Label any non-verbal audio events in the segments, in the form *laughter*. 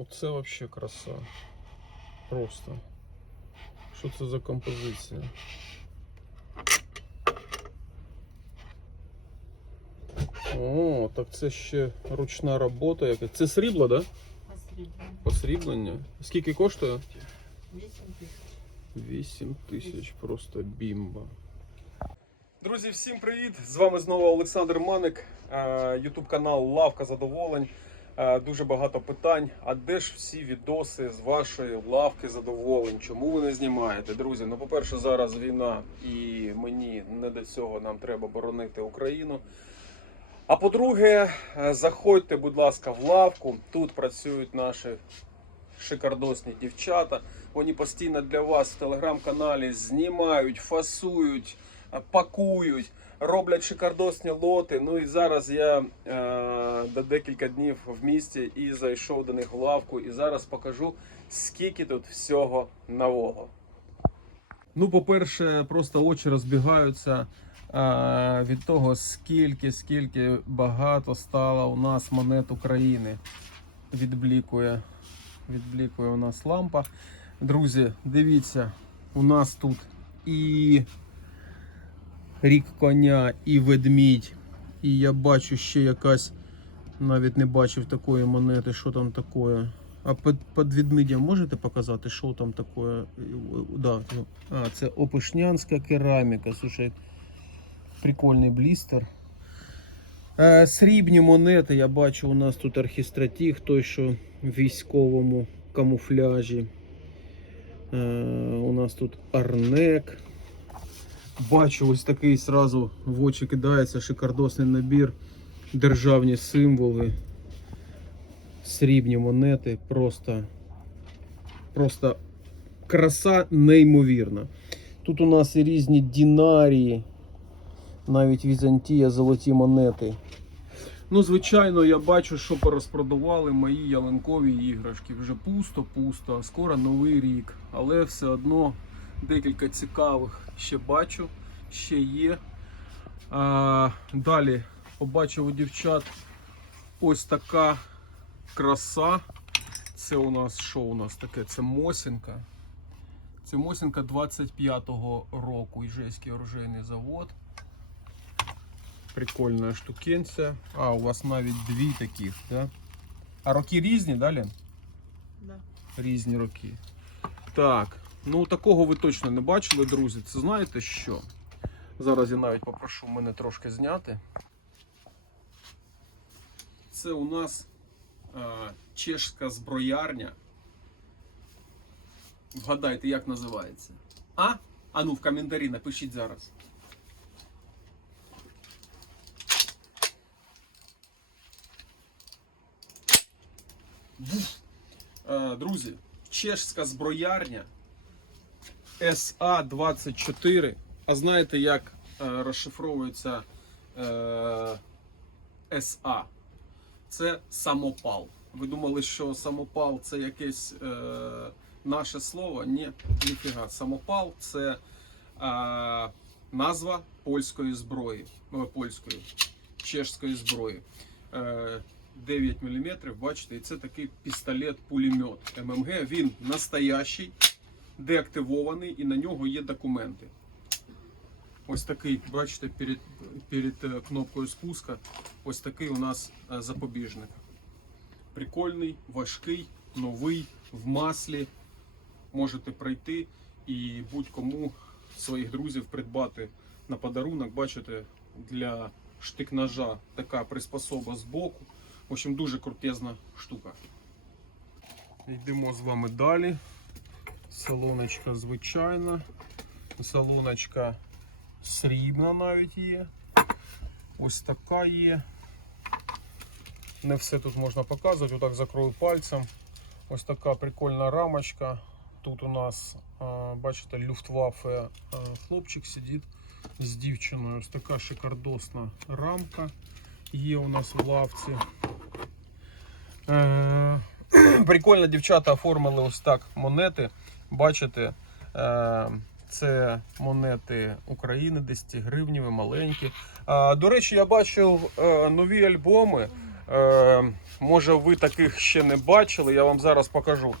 Оце вообще краса. Просто. Що це за композиція? О, так це ще ручна робота. яка. Це срібло, так? Да? Посріблено. Посріблення. Скільки коштує? 8 тисяч. 8 тисяч, просто бімба. Друзі, всім привіт! З вами знову Олександр Маник, Ютуб канал Лавка Задоволень. Е, Дуже багато питань. А де ж всі відоси з вашої лавки задоволень? Чому ви не знімаєте? Друзі, ну по-перше, зараз війна і мені не до цього нам треба боронити Україну. А по-друге, е, заходьте, будь ласка, в лавку. Тут працюють наші шикардосні дівчата. Вони постійно для вас в телеграм-каналі знімають, фасують, е, пакують, роблять шикардосні лоти. Ну і зараз я е, до декілька днів в місті і зайшов до них в лавку. І зараз покажу, скільки тут всього нового. Ну, по-перше, просто очі розбігаються е, від того, скільки, скільки багато стало у нас монет України. Відблікує, відблікує у нас лампа. Друзі, дивіться, у нас тут і рік коня, і ведмідь. І я бачу ще якась, навіть не бачив такої монети, що там таке. А під, під ведмедям можете показати, що там таке? Да, ну, а, це опишнянська кераміка. Слушай, прикольний блістер. Е, Срібні монети, я бачу, у нас тут архістратіг, той, що в військовому камуфляжі. Е, у нас тут арнек. Бачу ось такий сразу в очі кидається шикардосний набір. Державні символи. Срібні монети. Просто, просто краса неймовірна. Тут у нас і різні дінарії, навіть Візантія, золоті монети. Ну, звичайно, я бачу, що порозпродавали мої ялинкові іграшки. Вже пусто-пусто, а скоро новий рік. Але все одно декілька цікавих ще бачу, ще є. А, далі побачив у дівчат ось така краса. Це у нас що у нас таке? Це Мосінка. Це Мосінка 25-го року. Іжейський оружейний завод. Прикольна штукенця. А, у вас навіть дві таких, да? А роки різні, далі? Да. Різні роки. Так, ну такого ви точно не бачили, друзі. Це знаєте що? Зараз я навіть попрошу мене трошки зняти. Це у нас е, чешська зброярня. Вгадайте, як називається? А? А ну в коментарі напишіть зараз. Е, Друзі, чешська зброярня СА-24. А знаєте, як е, розшифровується е, СА? Це самопал. Ви думали, що самопал це якесь е, наше слово? Ні, ніфіга. Самопал це е, назва польської зброї, е, польської, чешської зброї. Е, 9 мм, бачите, і це такий пістолет-пулемет ММГ. Він настоящий, деактивований і на нього є документи. Ось такий, бачите, перед, перед е, кнопкою спуска, ось такий у нас е, запобіжник. Прикольний, важкий, новий, в маслі. Можете прийти і будь-кому своїх друзів придбати на подарунок. Бачите, для штик-ножа така приспособа з боку. В общем, дуже крутезна штука. Йдемо з вами далі. Салоночка звичайна. Салоночка срібна навіть є. Ось така є. Не все тут можна показувати, отак закрою пальцем. Ось така прикольна рамочка. Тут у нас, бачите, люфтваффе хлопчик сидить з дівчиною. Ось така шикардосна рамка є у нас в лавці. Е, *clears throat* Прикольно дівчата оформили ось так монети. Бачите, е, це монети України, 10 гривніві, маленькі. До речі, я бачив е, нові альбоми Е, може, ви таких ще не бачили, я вам зараз покажу.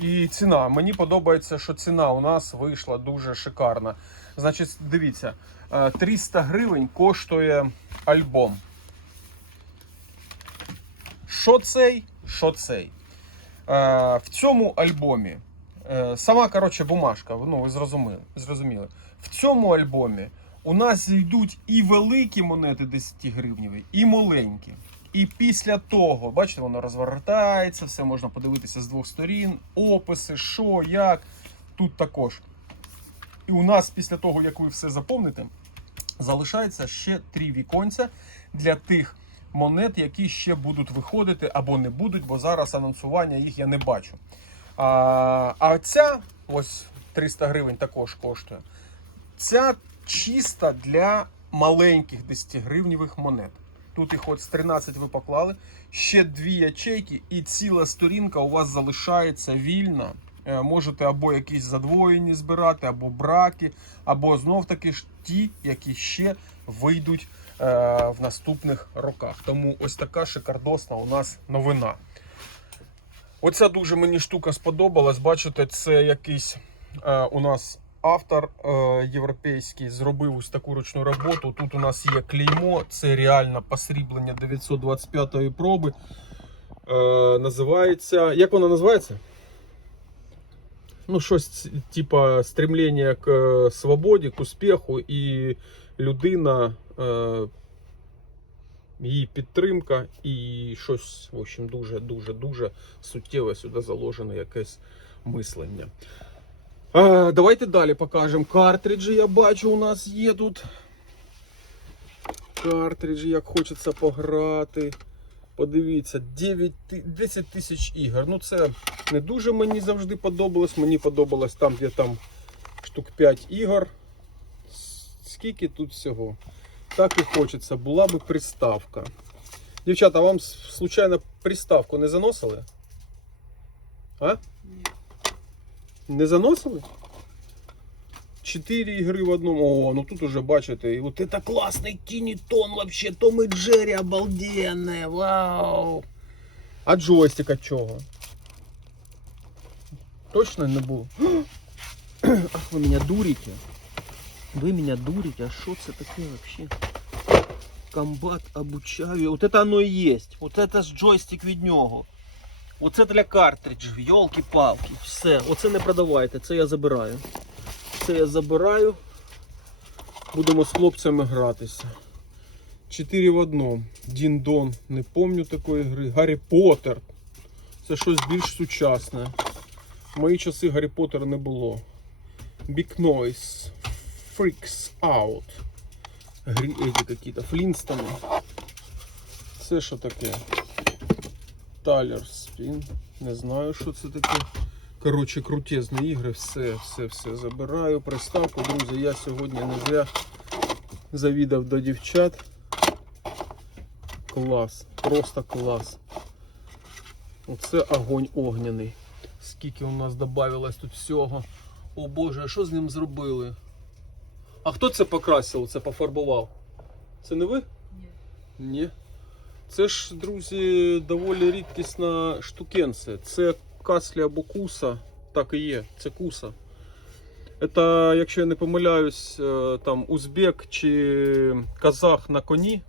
І ціна. Мені подобається, що ціна у нас вийшла дуже шикарна. Значить, дивіться, е, 300 гривень коштує альбом. Що цей? Що цей? Е, в цьому альбомі е, сама коротше, бумажка, ну ви зрозуміли, зрозуміли. В цьому альбомі у нас йдуть і великі монети 10 гривневі, і маленькі. І після того, бачите, воно розвертається, все можна подивитися з двох сторін, описи, що, як. Тут також. І у нас після того, як ви все заповните, залишається ще три віконця для тих монет, які ще будуть виходити або не будуть, бо зараз анонсування їх я не бачу. А, а ця, ось 300 гривень також коштує. Ця чиста для маленьких 10 гривневих монет. Тут їх от з 13 ви поклали, ще дві ячейки, і ціла сторінка у вас залишається вільна. Е, Можете або якісь задвоєні збирати, або браки, або знов таки ж ті, які ще вийдуть в наступних роках. Тому ось така шикардосна у нас новина. Оця дуже мені штука сподобалась. Бачите, це якийсь е, у нас автор е, європейський зробив ось таку ручну роботу. Тут у нас є клеймо, це реально посріблення 925-ї проби. Е, називається. Як вона називається? Ну, щось типа стремлення к е, свободі, к успіху, і людина, е, її підтримка, і щось, в общем, дуже, дуже, дуже суттєве сюди заложено якесь мислення. Е, давайте далі покажемо. Картриджі, я бачу, у нас є тут. Картриджі, як хочеться пограти. Подивіться, 9, 10 тисяч ігор. Ну це не дуже мені завжди подобалось. Мені подобалось там, де там штук 5 ігор. Скільки тут всього? Так і хочеться, була би приставка. Дівчата, вам случайно приставку не заносили? А? Ні. Не заносили? Чотири ігри в одному. О, ну тут уже бачите, і от це класний Тінітон вообще, Том і Джері обалденне, вау. А джойстик от чого? Точно не було? *gasps* Ах, ви мене дурите. Ви мене дурите, а що це таке вообще? Комбат обучаю. Вот это оно і є. Вот это ж джойстик від нього. Оце для картриджів, йолки-палки. Все, оце не продавайте, це я забираю. Це я забираю. Будемо з хлопцями гратися. Чотири в одному. Дін-дон. Не помню такої гри. Гаррі Поттер. Це щось більш сучасне. В мої часи Гаррі Поттера не було. Big Noise. Freaks Out. Эти какие-то. Флінстони. Це що таке? Талер Спін. Не знаю, що це таке. Коротше, крутезні ігри, все, все, все забираю. Приставку, друзі, я сьогодні не зря завідав до дівчат. Клас, просто клас. Оце огонь огняний. Скільки у нас додавалось тут всього. О Боже, а що з ним зробили? А хто це покрасив, це пофарбував? Це не ви? Ні. Ні. Це ж, друзі, доволі рідкісна штукенце. Це каслі або куса. Так і є, це куса. Це, якщо я не помиляюсь, е, там узбек чи казах на коні.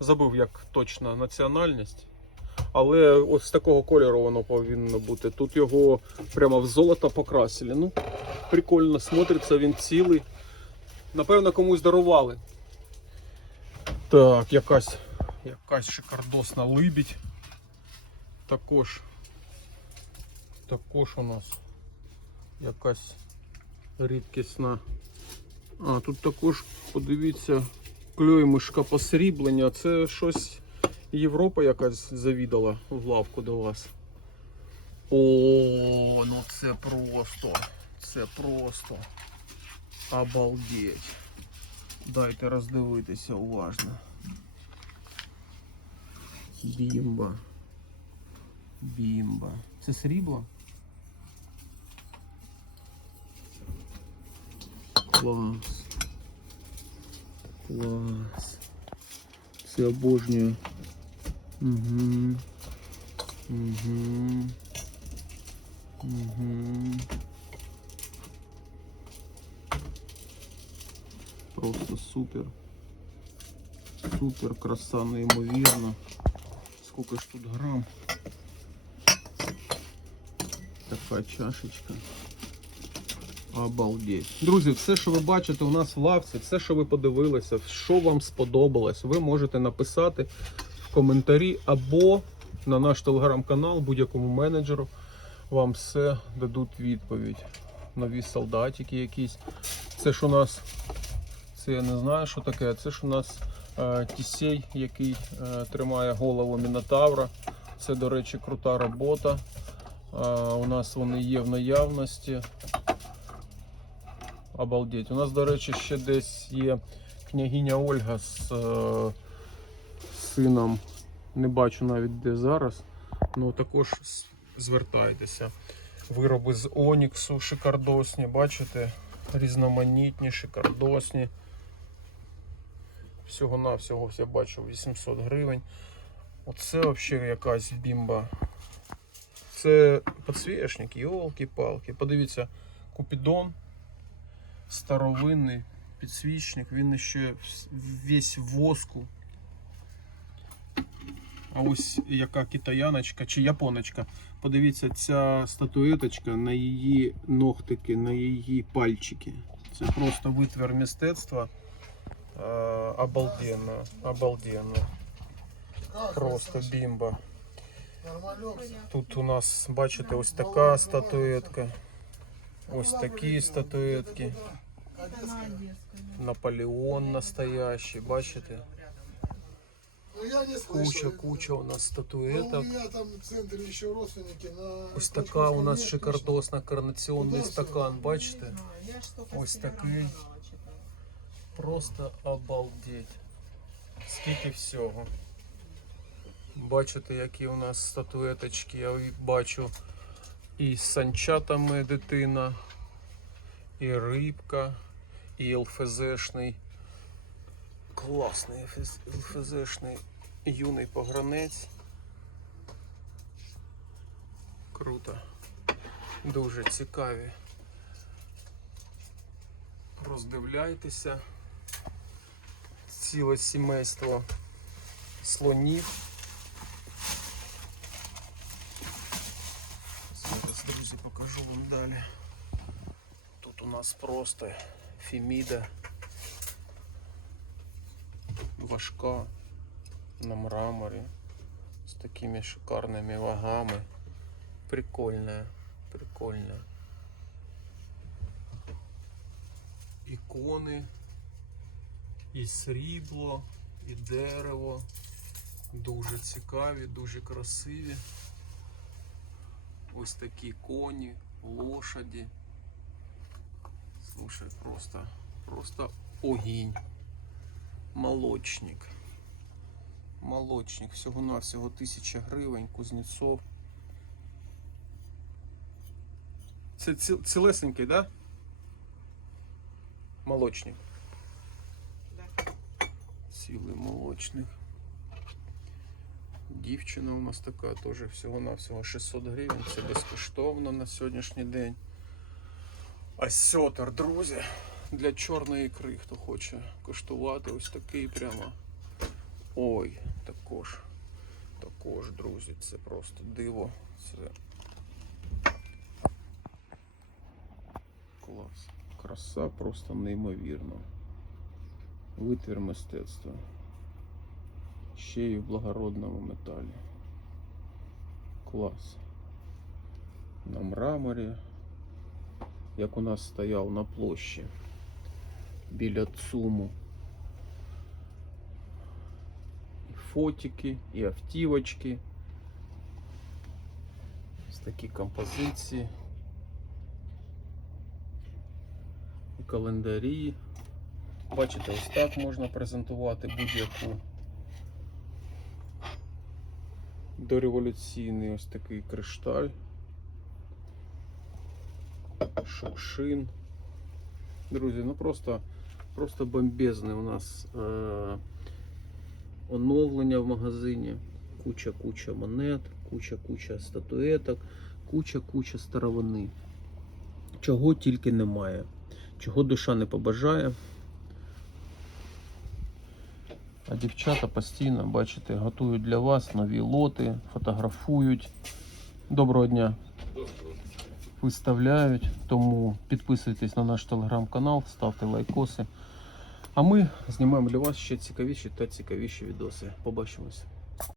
Забув як точно національність. Але ось з такого кольору воно повинно бути. Тут його прямо в золото покрасили. Ну, прикольно смотриться, він цілий. Напевно, комусь дарували. Так, якась якась шикардосна либідь. Також. Також у нас якась рідкісна. А, тут також, подивіться, клеймишка посріблення. Це щось Європа якась завідала в лавку до вас. О, ну це просто. Це просто. Обалдеть. Дайте роздивитися уважно. Бімба. Бімба. Це срібло? Клас. Клас. Це обожнюю. Угу. Угу. Угу. Просто супер. Супер, краса неймовірна. Сколько ж тут грам? Така чашечка. Обалдеть. Друзі, все, що ви бачите у нас в лавці, все, що ви подивилися, що вам сподобалось, ви можете написати в коментарі або на наш телеграм-канал будь-якому менеджеру. Вам все дадуть відповідь. Нові солдатики якісь. Це ж у нас, це я не знаю, що таке. Це ж у нас е, тісей, який е, тримає голову Мінотавра. Це, до речі, крута робота. Е, у нас вони є в наявності. Обалдеть. У нас, до речі, ще десь є княгиня Ольга з сином. Не бачу навіть де зараз. Ну також звертайтеся. Вироби з Оніксу шикардосні, бачите? Різноманітні, шикардосні. Всього-навсього я бачу 800 гривень. Оце взагалі якась бімба. Це підсвічник, йолки-палки. Подивіться, Купідон старовинний підсвічник, він ще весь в воску. А ось яка китаяночка чи японочка. Подивіться, ця статуеточка на її ногтики, на її пальчики. Це просто витвір мистецтва. Е, обалденно, обалденно. Просто бімба. Тут у нас, бачите, ось така статуетка. Ось такі статуетки. Наполеон настоящий, бачите? Ну, я не слышал. Куча, куча у нас Ну, у статуеток. меня там в центре еще родственники на... Ось така у нас шикардосна коронаціонний стакан, бачите? Ось такий. Просто обалдеть. Скільки всього. Бачите, які у нас статуеточки. Я бачу і з санчатами дитина, і рибка, і ЛФЗшний. Класний ЛФЗшний юний погранець. Круто. Дуже цікаві. Роздивляйтеся. Ціле сімейство слонів. Зараз, друзі, покажу вам далі. Тут у нас просто феміда. Важка на мраморі з такими шикарними вагами. Прикольная, прикольная. Ікони, і срібло, і дерево. Дуже цікаві, дуже красиві. Ось такі коні, лошаді. Слушай, просто, просто огінь. Молочник. Молочник. Всього-навсього тисяча гривень, Кузнецов. Це ці- цілесенький, да? Молочник. Цілий молочник. Дівчина у нас така теж всього-навсього 600 гривень. Це безкоштовно на сьогоднішній день. А сьотер, друзі, для чорної ікри, хто хоче коштувати, ось такий прямо. Ой, також. Також, друзі, це просто диво. Це Клас. Краса просто неймовірна. Витвір мистецтва. Ще й в благородному металі. Клас. На мраморі. Як у нас стояв на площі. Біля ЦУМу. І фотики, і автівочки. Ось такі композиції. і календарі. Бачите, ось так можна презентувати будь-яку дореволюційний ось такий кришталь, шокшин. Друзі, ну просто, просто бомбезний у нас е- оновлення в магазині, куча-куча монет, куча-куча статуеток, куча-куча старовини. Чого тільки немає. Чого душа не побажає. А дівчата постійно, бачите, готують для вас нові лоти, фотографують. Доброго дня. Виставляють. Тому підписуйтесь на наш телеграм-канал, ставте лайкоси. А ми знімаємо для вас ще цікавіші та цікавіші відоси. Побачимось.